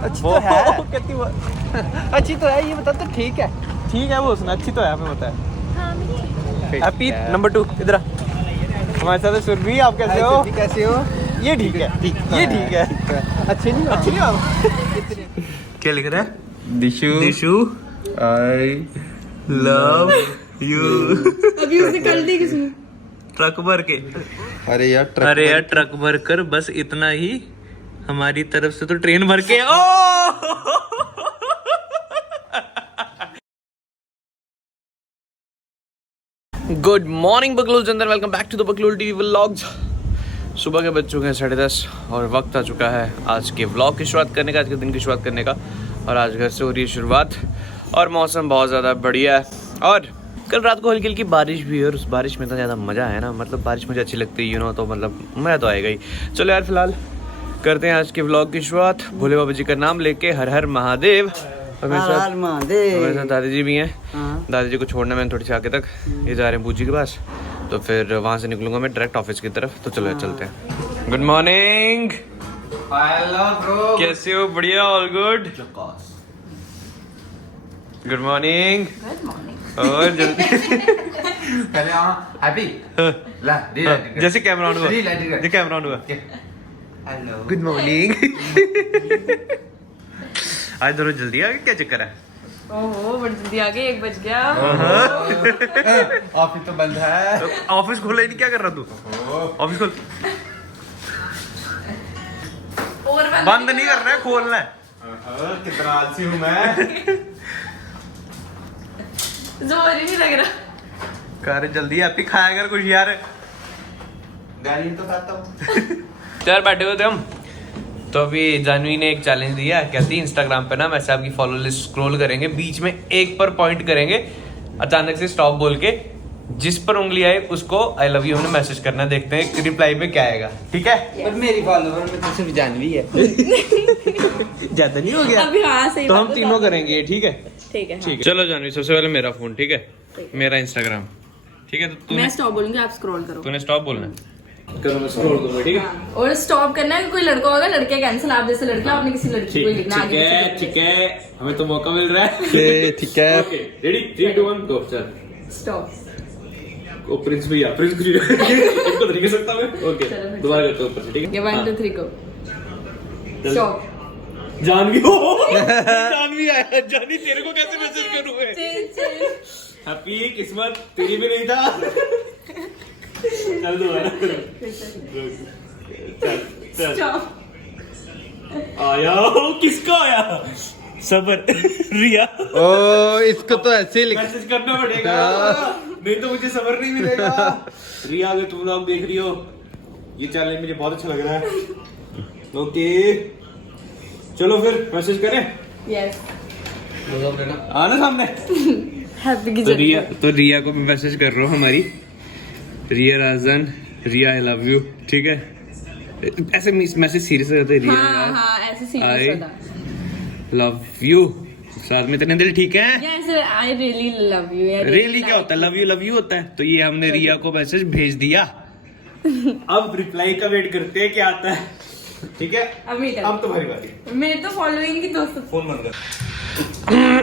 अच्छी तो है कहती वो अच्छी तो है, ये बता तो ठीक है। ठीक है, वो उसने अच्छी तो है, हमें पता है। हैप्पी है। नंबर 2 इधर आ। हमारे साथ है सुरभि, आप कैसे हो? जी, कैसे हो? ये ठीक है, ये ठीक है। अच्छी नहीं अच्छी नहीं आप? क्या लिख रहा है? दिशु दिशु आई लव यू। अभी उसने कर दी किसने? ट्रक भर के। अरे यार अरे यार ट्रक भर कर, बस इतना ही हमारी तरफ से तो ट्रेन भर के। ओ गुड मॉर्निंग बकलोल चंदन, वेलकम बैक टू द बकलोल टीवी व्लॉग्स। सुबह के बज चुके हैं 10:30 और वक्त आ चुका है आज के व्लॉग की शुरुआत करने का, आज के दिन की शुरुआत करने का। और आज घर से हो रही है शुरुआत और मौसम बहुत ज़्यादा बढ़िया है। और कल रात को हल्की हल्की बारिश भी है और उस बारिश में इतना ज़्यादा मज़ा है ना, मतलब बारिश मुझे अच्छी लगती है, यू नो, तो मतलब मज़ा तो आएगा ही। चलो यार फिलहाल करते हैं आज के व्लॉग की शुरुआत भोले बाबा जी का नाम लेके। हर हर महादेव। और मेरे साथ दादी जी भी हैं। दादी जी को छोड़ना मैंने थोड़ी सी आगे तक, ये जा रहे हैं बूजी के पास, तो फिर वहाँ से निकलूंगा मैं डायरेक्ट ऑफिस की तरफ। तो चलो यार चलते हैं। गुड मॉर्निंग, हेलो ब्रो, कैसे हो? बढ़िया, ऑल गुड। Good morning. और जल्दी पहले हैप्पी ला दी जैसे कैमरा ऑन हुआ, जैसे कैमरा ऑन हुआ। Hello good morning. आज दोनों जल्दी आ गए, क्या चक्कर है? ओहो बड़ी जल्दी आ गई, 1 बज गया। ऑफिस तो बंद है। ऑफिस खोला ही नहीं, क्या कर रहा तू? ऑफिस खोल। और बंद नहीं करना है, खोलना है। कितना आलसी हूँ मैं। जोर ही नहीं लग रहा। कर जल्दी, आप ही खाया कर कुछ यार। गाड़ी तो खाता हूँ। यार बैठे हुए थे हम, तो अभी जानवी ने एक चैलेंज दिया, कहती है इंस्टाग्राम पे ना वैसे आपकी फॉलो लिस्ट स्क्रॉल करेंगे, बीच में एक पर पॉइंट करेंगे, अचानक से स्टॉप बोल के जिस पर उंगली आए उसको आई लव यू हमें मैसेज करना, देखते हैं रिप्लाई में क्या आएगा। ठीक है? पर मेरी फॉलोवर में तो सिर्फ जानवी है। ज्यादा नहीं हो गया? अभी हाँ सही तो बात हम है, तीनों करेंगे ये, ठीक है? ठीक है। ठीक है, चलो जानवी सबसे पहले मेरा फोन, ठीक है? मेरा इंस्टाग्राम, ठीक है? तो मैं स्टॉप बोलूंगी, आप स्क्रॉल करो। तूने स्टॉप बोलना है, करो मैं स्क्रॉल करूंगा, ठीक है? हाँ, और स्टॉप करना है, कोई लड़का होगा, लड़के कैंसिल, आप जैसे लड़के आपने किसी लड़की को ही लिखना आगे पीछे ठीक है, हमें तो मौका मिल रहा है। ठीक है। ओके, रेडी 3 2 1 गो। चल स्टॉप। ओ प्रिंस भैया, प्रिंस कुछ इनको तो नहीं कह सकता मैं। ओके चलो फिर। दोबारा करते हैं ऊपर से, ठीक है? ये 1 2 3 गो। चल। स्टॉप। जानवी हो। जानवी आया, जानी तेरे को कैसे मैसेज करूं मैं? हैप्पी किस्मत तेरी भी नहीं था। चल दोबारा चल चल स्टॉप। आया, किसका आया? सबर रिया। ओ इसको तो ऐसे ही लिख। मैसेज करना पड़ेगा, नहीं तो मुझे सबर नहीं मिलेगा। रिया अगर तुम लोग देख रही हो, ये चैलेंज मुझे बहुत अच्छा लग रहा है। ओके चलो फिर मैसेज करें। यस। आना सामने। हैप्पी की तो रिया को मैं मैसेज कर रहा हूँ, हमारी रिया राजन, रिया आई लव यू, ठीक है? ऐसे मैसेज सीरियस रहते हैं। हाँ हाँ ऐसे सीरियस होता। लव यू साथ में इतने दिल, ठीक है? Yes I really love you. Really क्या होता है? लव यू होता है। तो ये हमने रिया को मैसेज भेज दिया। अब रिप्लाई का वेट करते हैं क्या आता है, ठीक है? अब तुम्हारी बारी। मेरे तो फॉलोइंग की दोस्त। फोन बंद कर।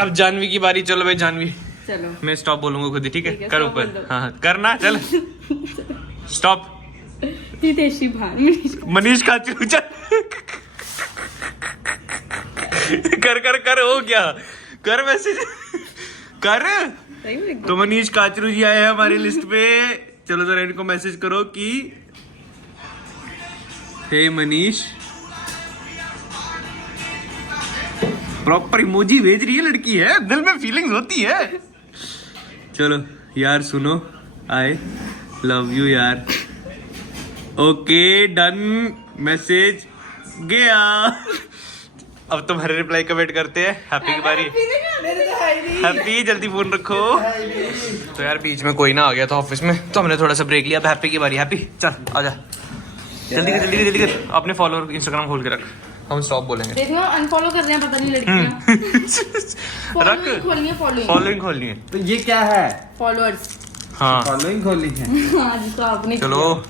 अब जानवी की बारी। चलो भाई जानवी, चलो मैं स्टॉप बोलूंगा खुद ही, ठीक है? कर stop ऊपर। बोल दो। हाँ करना, चल स्टॉप। हितेशी भान मनीष काचरू, चल कर कर कर, हो गया, कर मैसेज कर। तो मनीष काचरू जी आए हैं हमारी लिस्ट पे। चलो जरा इनको मैसेज करो कि हे मनीष। प्रॉपर इमोजी भेज रही है लड़की, है दिल में फीलिंग्स होती है। चलो यार सुनो, आई लव यू यार। ओके डन, मैसेज गया। अब तुम्हारे रिप्लाई का वेट करते हैं। हैप्पी की बारी। हैप्पी जल्दी फोन रखो। तो यार बीच में कोई ना आ गया था ऑफिस में, तो हमने थोड़ा सा ब्रेक लिया। अब हैप्पी की बारी। हैप्पी चल आजा, जल्दी कर जल्दी कर जल्दी कर। अपने फॉलोअर इंस्टाग्राम खोल के रख, हम स्टॉप बोलेंगे। देखना अनफॉलो कर रहे हैं, पता नहीं लड़कियां। रख, खोलनी है फॉलोइंग खोलनी है। तो ये क्या है? फॉलोअर्स। हाँ फॉलोइंग खोली है। हाँ जिसको आपने चलो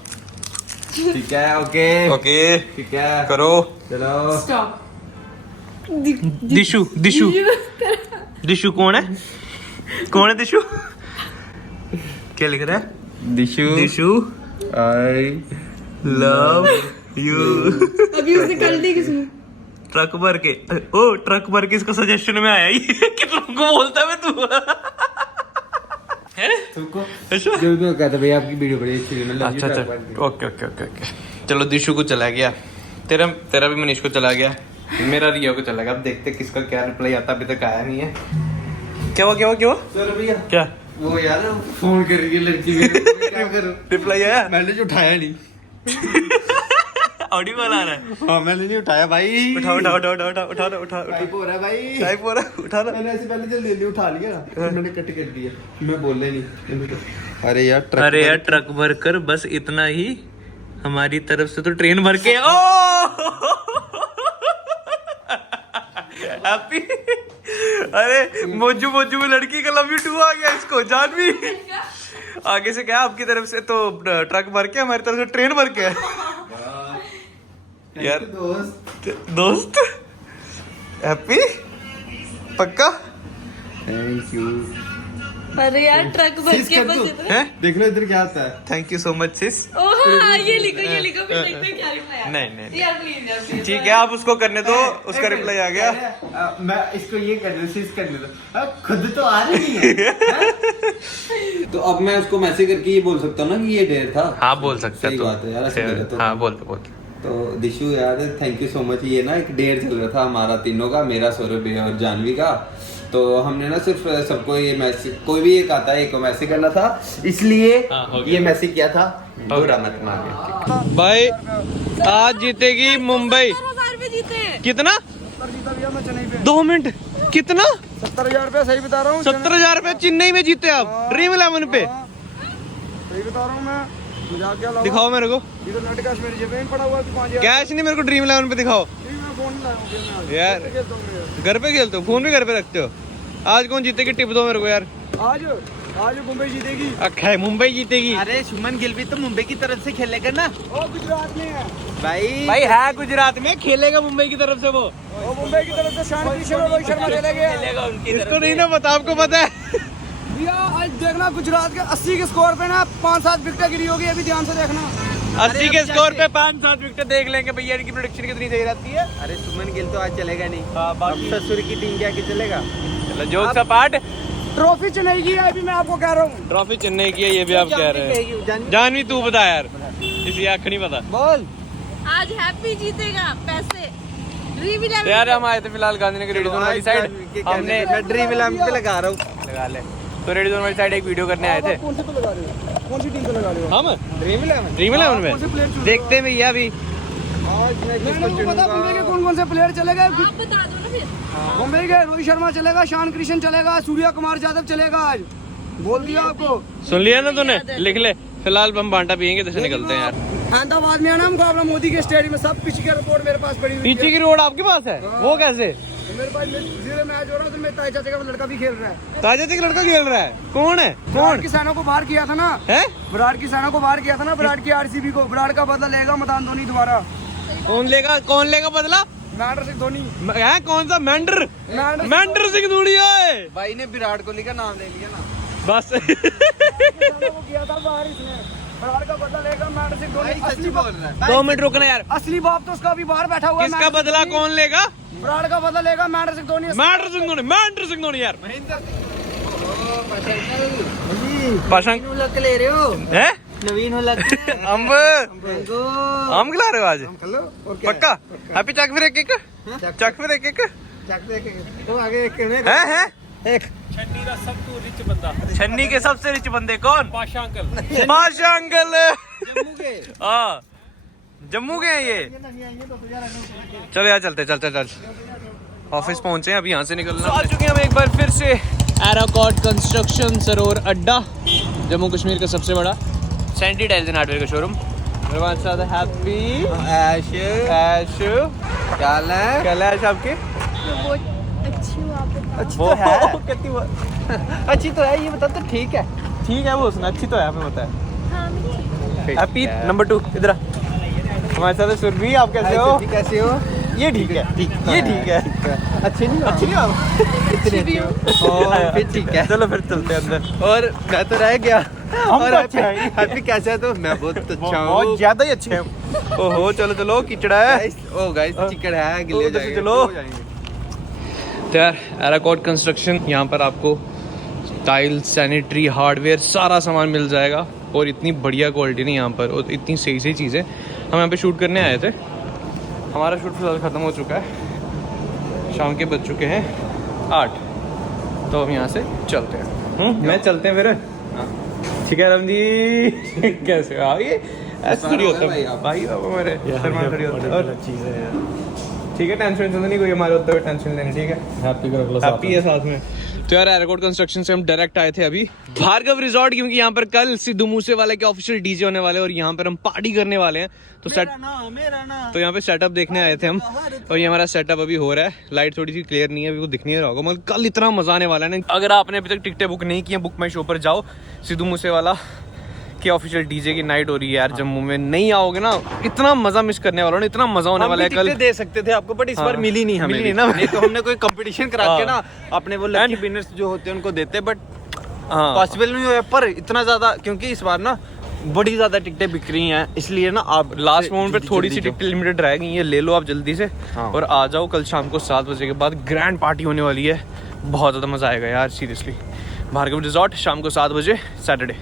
ठीक है। ओके ओके ठीक है, करो। चलो स्टॉप। दिशु दिशु दिशु कौन है? कौन है दिशु? क्या लिख रहा है? दिशु दिशु आई लव यू। अभी उसने कर दी किसने? ट्रक भर के, ओ ट्रक भर के इसका सजेशन में आया ही कि तुमको बोलता है तू है तुमको अच्छा जो भी कहता भाई आपकी वीडियो बड़ी अच्छी है मतलब अच्छा अच्छा ओके ओके ओके ओके चलो दिशु को चला गया, तेरा तेरा भी मनीष को चला गया, मेरा रिया को चला गया। अब देखते किसका क्या रिप्लाई आता, अभी तक आया नहीं है। क्या हुआ क्या हुआ क्या हुआ? चलो भैया क्या वो यार फोन कर रही है लड़की मेरे को, क्या करूं? रिप्लाई आया? मैंने जो उठाया नहीं। ऑडियो कॉल आ रहा है। हाँ मैंने नहीं उठाया भाई। उठाओ उठाओ उठाओ उठाओ उठाओ उठा उठा टाइप हो रहा है भाई। टाइप हो रहा है, उठा लो। मैंने ऐसे पहले जल्दी उठा लिया फिर मैंने कट कर दिया, मैं बोलने नहीं। अरे यार ट्रक अरे यार ट्रक भर कर बस इतना ही, हमारी तरफ से तो ट्रेन भर के। ओ हैप्पी। अरे मोजू मोजू में लड़की का लव यू टू आ गया इसको जानवी। आगे से क्या आपकी तरफ से तो ट्रक भर के, हमारी तरफ से ट्रेन भर के। यार दोस्त हैप्पी पक्का। Thank you. अरे यार ट्रक भर सीस के कर बस दो। इतना। है देख लो इधर क्या आता है। थैंक यू सो मच सिस। ओह हाँ, ये लिखो फिर देखते हैं क्या रिप्लाई आता है। नहीं, नहीं। यार प्लीज यार प्लीज। ठीक है आप उसको करने दो, उसका रिप्लाई आ गया। मैं इसको ये कर दो, सीस करने दो। अब खुद तो आ रही है। तो अब मैं उसको मैसेज करके ये बोल सकता हूँ ना कि ये डेयर था। हाँ बोल सकता सही तू। बात है यार, ऐसे करे तो। हाँ बोल बोल। तो दिशु यार थैंक यू सो मच। ये ना एक डेयर चल रहा था हमारा तीनों का, मेरा, सौरभ भैया और जानवी का। तो हमने ना सिर्फ सबको ये मैसेज, कोई भी एक आता है एक को मैसेज करना था, इसलिए हाँ, हो गया। ये मैसेज किया था। बुरा मत मानिए भाई आज जीतेगी मुंबई। 70,000 रुपए जीते हैं। कितना? 2 मिनट कितना? 70,000 रुपया सही बता रहा हूँ। 70,000 रुपए चेन्नई में जीते आप ड्रीम 11 पे। सही बता रहा हूँ मैं, मजाक क्या लाऊं? दिखाओ मेरे को ये तो नेट कैश मेरी जेब में पड़ा हुआ है, 5,000। कैश नहीं, मेरे को ड्रीम 11 पे दिखाओ मैं फोन नहीं लाया हूँ फिर मैं आज। यार। कैसे खेलता हूँ मैं यार? घर पे खेलते हो, फोन भी घर पे रखते हो। आज कौन जीतेगी टिप दो मेरे को यार। आज मुंबई जीतेगी। अक्खा मुंबई जीतेगी। अरे सुमन गिल भी तो मुंबई की तरफ से खेलेगा ना ओ गुजरात में है। भाई है गुजरात में, खेलेगा मुंबई की तरफ से वो। ओ मुंबई की तरफ से शान किशन और रोहित शर्मा खेलेंगे। इसको नहीं ना पता, आपको पता है। भैया आज देखना गुजरात के 80 के स्कोर पे ना 5-7 विकेट गिरी होगी, अभी ध्यान से देखना। 80 के स्कोर पे 5-7 विकेट देख लेंगे भैया, इनकी प्रेडिक्शन कितनी सही रहती है। अरे सुमन गिल तो आज चलेगा नहीं। हाँ, अब ससुर की टीम क्या चलेगा। चलो जोक सा पार्ट। ट्रॉफी चेन्नई की है, अभी मैं आपको कह रहा हूँ। ट्रॉफी चेन्नई की है, ये भी आप कह रहे हैं। जानवी तू बता यार, इसी आँख नहीं पता। बोल। आज हैप्पी जीतेगा पैसे। ड्रीम 11 यार हम आए थे फिलहाल गांधीनगर रेडी जोन वाली साइड, हमने मैं ड्रीम 11 पे लगा रहा हूँ। लगा ले तो रेडी जोन वाली साइड एक वीडियो करने आए थे कौन सी पे लगा रहे हो? कौन सी टीम पे लगा रहे हो? हम ड्रीम 11 ड्रीम 11 कौन से में। प्लेयर चुन देखते हैं भैया अभी। आज मैं नहीं, किसको नहीं, पता मुंबई के चुनूंगा। कौन कौन से प्लेयर चले गए। आप बता दो ना फिर। मुंबई के रोहित शर्मा चलेगा, शान किशन चलेगा, सूर्या कुमार यादव चलेगा। आज बोल दिया आपको। सुन लिया ना तूने, लिख ले। फिलहाल हम बांटा पियेंगे तो निकलते हैं यार। अहमदाबाद में आना मुकाबला मोदी के स्टेडियम में, सब पीछे की रिपोर्ट मेरे पास पड़ी हुई है। पीछे की रोड आपके पास है, वो कैसे? मेरे पास जीरो मैच हो रहा है, तो मेरे ताई चाचा का लड़का भी खेल रहा है। ताजा एक लड़का खेल रहा है, कौन है? विराट कौन की सेना को बाहर किया था ना, है? विराट की सेना को बाहर किया था ना, विराट की आरसीबी को। विराट का बदला लेगा मदान धोनी दोबारा। कौन लेगा बदला? महेंद्र सिंह धोनी। है कौन सा? मेंढर मेंढर सिंह धोनी है भाई ने विराट कोहली का नाम ले लिया ना। बस। को किया था बाहर इसने। विराट का बदला लेगा महेंद्र सिंह धोनी। भाई सच्ची बोल रहा है। 2 मिनट रुकना यार। असली बाप तो उसका अभी बाहर बैठा हुआ है। किसका महेंद्र बदला सिंह कौन लेगा? धोनी। विराट का बदला लेगा महेंद्र सिंह धोनी। मेंढर सिंह धोनी यार। पाशंग लग ले रहे हो है? नवीन हो लग अंब आम खिला रहे हो आज? पक्का? हैप्पी चक फिर एक चक फिर एक तो आगे है एक छन्नी के सबसे रिच बंदे कौन? पाशा अंकल। जम्मू के हाँ जम्मू के हैं ये। चलो यार चलते चल ऑफिस पहुंचे हैं, अभी यहाँ से निकलना। आ चुके हैं हम एक बार फिर से एराकॉट कंस्ट्रक्शन सरोवर अड्डा, जम्मू कश्मीर का सबसे बड़ा सैंडी टाइल्स एंड हार्डवेयर का शोरूम। मेरे पास साथ हैप्पी ऐश ऐश क्या है कैलाश आपके। अच्छी तो है अच्छी तो है, ये बता तो ठीक है। ठीक है वो उसने अच्छी तो है, हमें पता है। हैप्पी नंबर 2 इधर हमारे साथ है सुरभि। आप कैसे हो? कैसे हो? ये ठीक है, ये ठीक है। अच्छे नहीं हो इतने अच्छे हो, फिर ठीक है। चलो फिर चलते हैं अंदर। और मैं तो रह गया। और अच्छे हैं। हैप्पी कैसा है? तो मैं बहुत अच्छा हूँ। बहुत ज्यादा ही अच्छे हैं। ओहो चलो चलो कीचड़ा है। ओ गाइस चिकन है, गिले हो जाएंगे। चलो। तो यार एराकोड कंस्ट्रक्शन, यहाँ पर आपको टाइल्स, सैनिटरी, हार्डवेयर सारा सामान मिल जाएगा और इतनी बढ़िया क्वालिटी नहीं यहाँ पर, और इतनी सही सही चीज़ें। हम यहाँ पे शूट करने आए थे, हमारा शूट फिलहाल ख़त्म हो चुका है, शाम के बज चुके हैं 8, तो हम यहाँ से चलते हैं। मैं चलते हैं फिर। ठीक है राम जी। कैसे हो? ये ऐसे थोड़ी होता है भाई, हमारे शर्मा थोड़ी होता है। और ठीक है, टेंशन नहीं कोई हमारे होता है, टेंशन लेनी। ठीक है, हैप्पी है साथ में। तो यार एराकोड कंस्ट्रक्शन से हम डायरेक्ट आए थे अभी भार्गव रिजॉर्ट, क्योंकि यहाँ पर कल सिद्धू मूसेवाला के ऑफिशियल डीजे होने वाले हैं और यहाँ पर हम पार्टी करने वाले हैं। तो तो यहाँ पे सेटअप देखने आए थे हम, और ये हमारा सेटअप अभी हो रहा है। लाइट थोड़ी सी क्लियर नहीं है, अभी वो दिख नहीं रहा होगा, मगर कल इतना मजा आने वाला है ना। अगर आपने अभी तक टिकटें बुक नहीं की हैं, बुक माई शो पर जाओ। सिद्धू मूसेवाला के ऑफिशियल डीजे की नाइट हो रही है यार जम्मू में। नहीं आओगे ना, इतना मजा मिस करने वाला है, इतना मजा होने वाला है। कल दे सकते थे आपको, बट इस बार मिली नहीं हमें। मिली ना। नहीं तो हमने कोई कंपटीशन करा के ना अपने वो लकी विनर्स जो होते हैं उनको देते, बट पॉसिबल नहीं हुआ। पर इतना ज्यादा, क्योंकि इस बार ना बड़ी ज्यादा टिकटें बिक रही हैं, इसलिए ना आप लास्ट मोमेंट पे थोड़ी सी टिकट लिमिटेड रहेगी, ये ले लो आप जल्दी से। हाँ। और आ जाओ, कल शाम को 7 बजे के बाद ग्रैंड पार्टी होने वाली है, बहुत ज़्यादा मज़ा आएगा यार सीरियसली। भार्गव रिजॉर्ट शाम को 7 बजे सैटरडे।